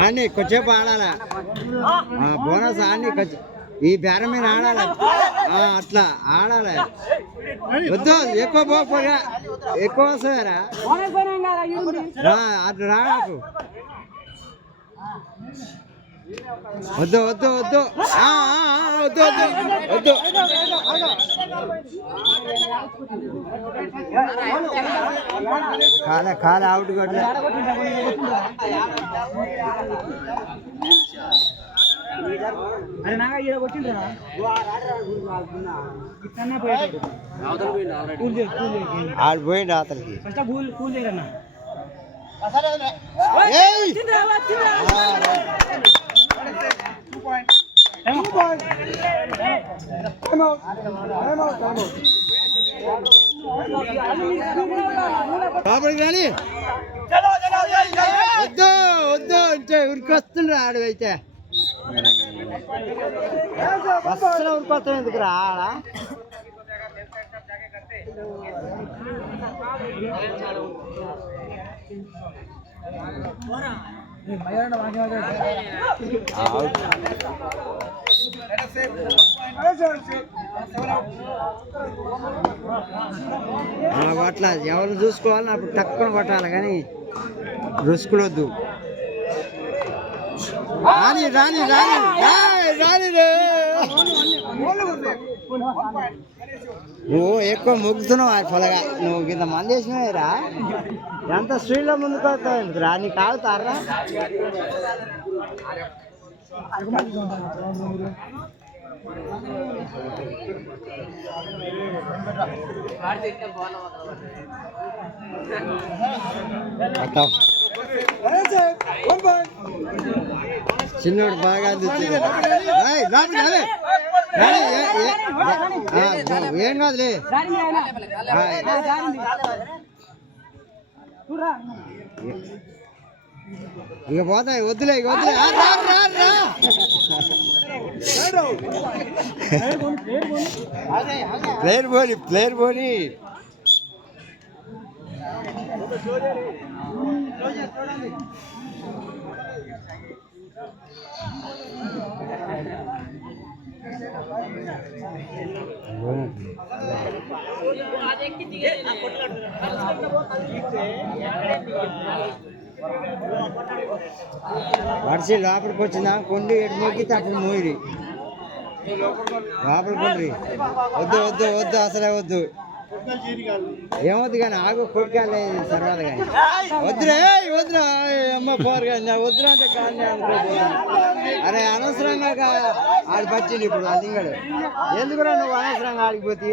ఆని కొంచెంసేపు ఆడాలా బోనస్ ఆని కొంచెం ఈ బేరం మీద ఆడాలి అట్లా ఆడాలి వద్దు ఎక్కువ పోగా ఎక్కువ వస్తారా అటు రాకు వద్దు వద్దు వద్దు వద్దు వద్దు వద్దు కాలే అవుట్ కొట్లే ఆడు పోయిండు అతనికి లోపలికి రాని వద్దు వద్దు అంటే ఉరికొస్తుండ్రు ఆడు అయితే అసలు ఉరికొస్తాం ఎందుకు రా ఆడ అట్లా ఎవరు చూసుకోవాలని అప్పుడు తక్కువ కొట్టాలి కానీ రుసుకులొద్దు రాని రాని రాని రాని నువ్వు ఎక్కువ మొగ్గుతున్నావు ఆ పొలగా నువ్వు కింద మంది వేసినవేరా ఎంత స్పీడ్లో ముందుకు వస్తావు రా నీకు ఆగుతారా చిన్నోడు బాగా ఏం కాదులే ఇక పోతాయి వద్దులే ఇక వద్దులే ప్లేయర్ పోని వర్షి లోపలికి వచ్చిందా కొండి ఎటు మొక్కితే అప్పుడు మోయిరి లోపలికి కొండ్రి వద్దు వద్దు వద్దు అసలే వద్దు ఏమొద్దు కానీ ఆగు కొట్టుకాలే తర్వాత కానీ వద్దురా వద్దురా అమ్మ పోరు కానీ వద్దురా అంటే కానీ అనుకోపోతుంది అరే అనవసరంగా ఆడి పచ్చింది ఇప్పుడు అదింగడు ఎందుకురా నువ్వు అనవసరంగా ఆడిపోతే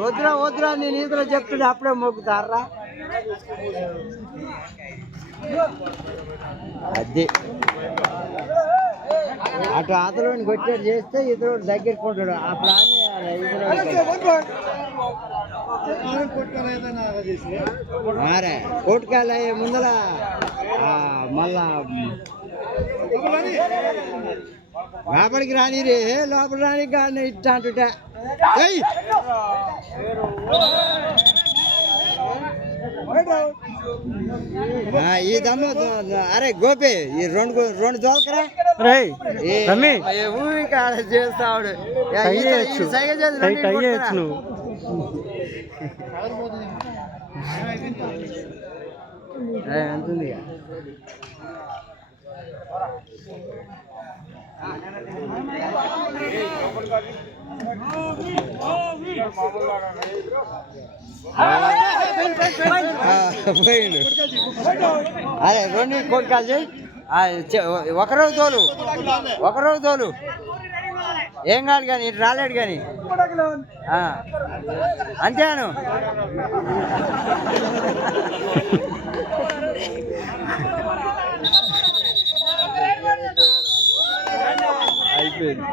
వద్దురా వద్దురా నేను ఈతలో చెప్తుంటే అప్పుడే మొక్కుతారా అది అటు ఆతలోని కొట్టేది చేస్తే ఇతరు దగ్గరికి కొంటాడు ఆ ప్లాన్ మరే కోటుకాయలు అయ్యే ముందర మళ్ళా లోపలికి రాని రే లోపల రాని కానీ ఇట్టా అంటుంటే ఈ దమ్ము అరే గోపి ఈ రెండు దోలకరా ఊరికాడ చేస్తాడు అంతుంది పోయిండు అరే రెండు కొడుకాలు చేయి ఒకరోజు తోలు ఏం కాదు కానీ ఇటు రాలేడు కానీ అంతేను అయిపోయింది.